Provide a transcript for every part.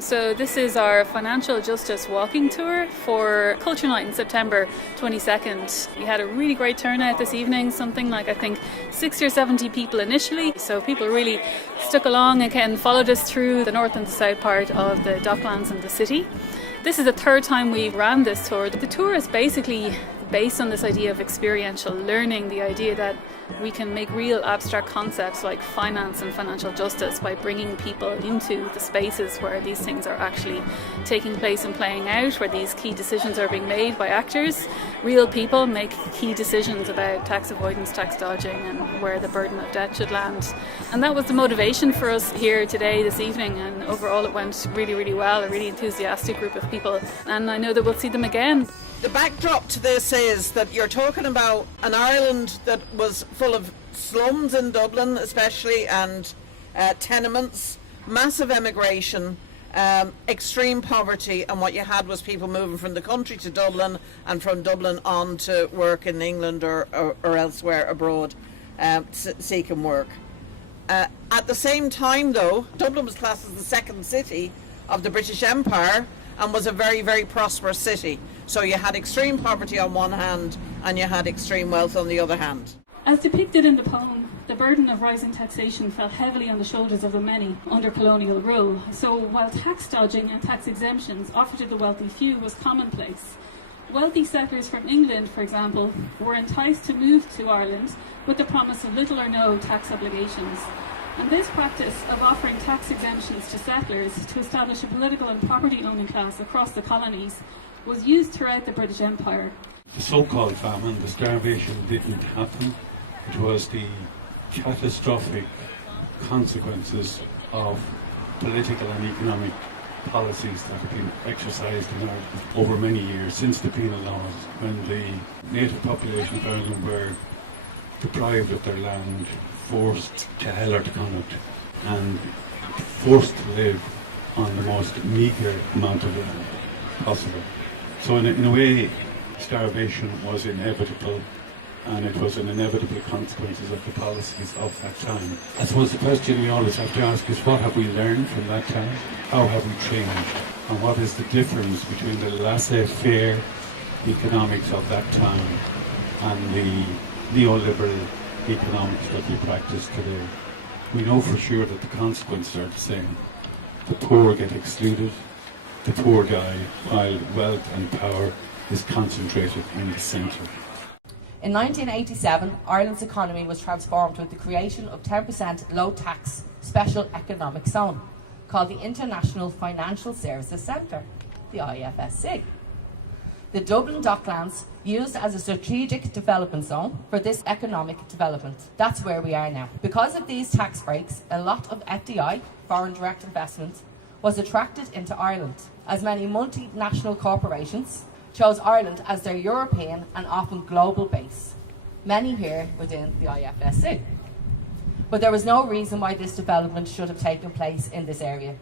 So this is our financial justice walking tour for Culture Night in September 22nd. We had a really great turnout this evening, something like I think 60 or 70 people initially. So people really stuck along and followed us through the north and the south part of the docklands and the city. This is the third time we ran this tour. The tour is basically based on this idea of experiential learning, the idea that we can make real abstract concepts like finance and financial justice by bringing people into the spaces where these things are actually taking place and playing out, where these key decisions are being made by actors. Real people make key decisions about tax avoidance, tax dodging, and where the burden of debt should land. And that was the motivation for us here today, this evening, and overall it went really, really well. A really enthusiastic group of people, and I know that we'll see them again. The backdrop to this is that you're talking about an Ireland that was full of slums in Dublin especially, and tenements, massive emigration, extreme poverty, and what you had was people moving from the country to Dublin and from Dublin on to work in England or elsewhere abroad seeking work. At the same time though, Dublin was classed as the second city of the British Empire and was a very, very prosperous city. So you had extreme poverty on one hand and you had extreme wealth on the other hand. As depicted in the poem, the burden of rising taxation fell heavily on the shoulders of the many under colonial rule. So while tax dodging and tax exemptions offered to the wealthy few was commonplace, wealthy settlers from England, for example, were enticed to move to Ireland with the promise of little or no tax obligations. And this practice of offering tax exemptions to settlers to establish a political and property-owning class across the colonies was used throughout the British Empire. The so-called famine, the starvation, didn't happen. It was the catastrophic consequences of political and economic policies that have been exercised in Ireland over many years, since the penal laws, when the native population of Ireland were deprived of their land, forced to hellish conduct, and forced to live on the most meagre amount of land possible. So in a way, starvation was inevitable, and it was an inevitable consequences of the policies of that time. I suppose the question we always have to ask is, what have we learned from that time? How have we changed? And what is the difference between the laissez-faire economics of that time and the neoliberal economics that we practice today? We know for sure that the consequences are the same. The poor get excluded, the poor die, while wealth and power is concentrated in the centre. In 1987, Ireland's economy was transformed with the creation of 10% low-tax special economic zone called the International Financial Services Centre, the IFSC. The Dublin Docklands used as a strategic development zone for this economic development. That's where we are now. Because of these tax breaks, a lot of FDI, foreign direct investment, was attracted into Ireland, as many multinational corporations chose Ireland as their European and often global base, many here within the IFSC. But there was no reason why this development should have taken place in this area,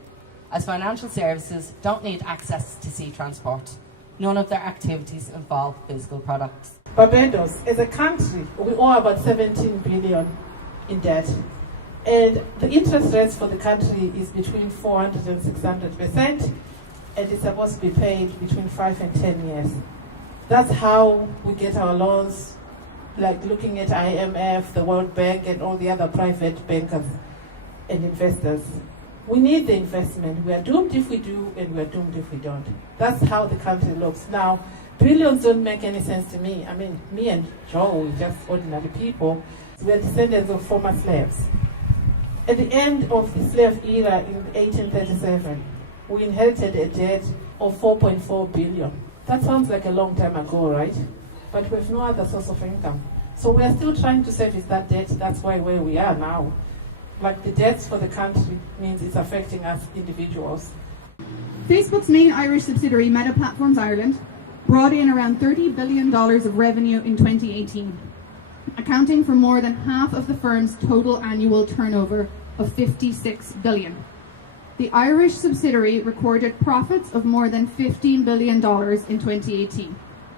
as financial services don't need access to sea transport. None of their activities involve physical products. Barbados, as a country, we owe about 17 billion in debt. And the interest rates for the country is between 400 and 600%, and it's supposed to be paid between 5 and 10 years. That's how we get our loans, like looking at IMF, the World Bank, and all the other private bankers and investors. We need the investment. We are doomed if we do, and we are doomed if we don't. That's how the country looks. Now, billions don't make any sense to me. I mean, me and Joe, we're just ordinary people. We are descendants of former slaves. At the end of the slave era in 1837, we inherited a debt of 4.4 billion. That sounds like a long time ago, right? But we have no other source of income. So we are still trying to service that debt. That's why where we are now. Like the debts for the country means it's affecting us individuals. Facebook's main Irish subsidiary, Meta Platforms Ireland, brought in around $30 billion of revenue in 2018, accounting for more than half of the firm's total annual turnover of $56 billion. The Irish subsidiary recorded profits of more than $15 billion in 2018.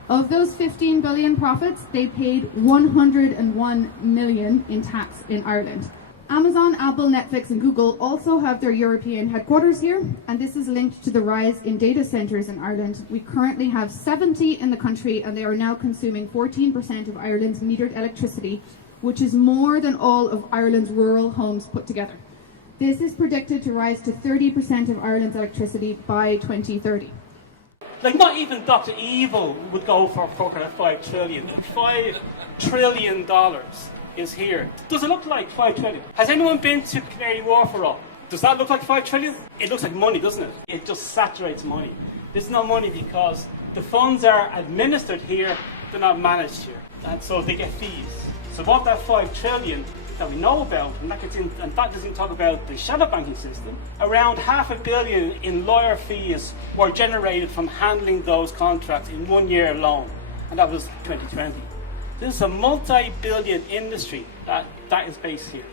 Of those 15 billion profits, they paid 101 million in tax in Ireland. Amazon, Apple, Netflix and Google also have their European headquarters here, and this is linked to the rise in data centres in Ireland. We currently have 70 in the country, and they are now consuming 14% of Ireland's metered electricity, which is more than all of Ireland's rural homes put together. This is predicted to rise to 30% of Ireland's electricity by 2030. Like, not even Dr. Evil would go for kind of $5 trillion. $5 trillion is here. Does it look like 5 trillion? Has anyone been to Canary Wharf or all? Does that look like 5 trillion? It looks like money, doesn't it? It just saturates money. This is not money because the funds are administered here, they're not managed here. And so they get fees. So what that 5 trillion that we know about, and that doesn't talk about the shadow banking system, around $500 million in lawyer fees were generated from handling those contracts in 1 year alone, and that was 2020. This is a multi-billion industry that is based here.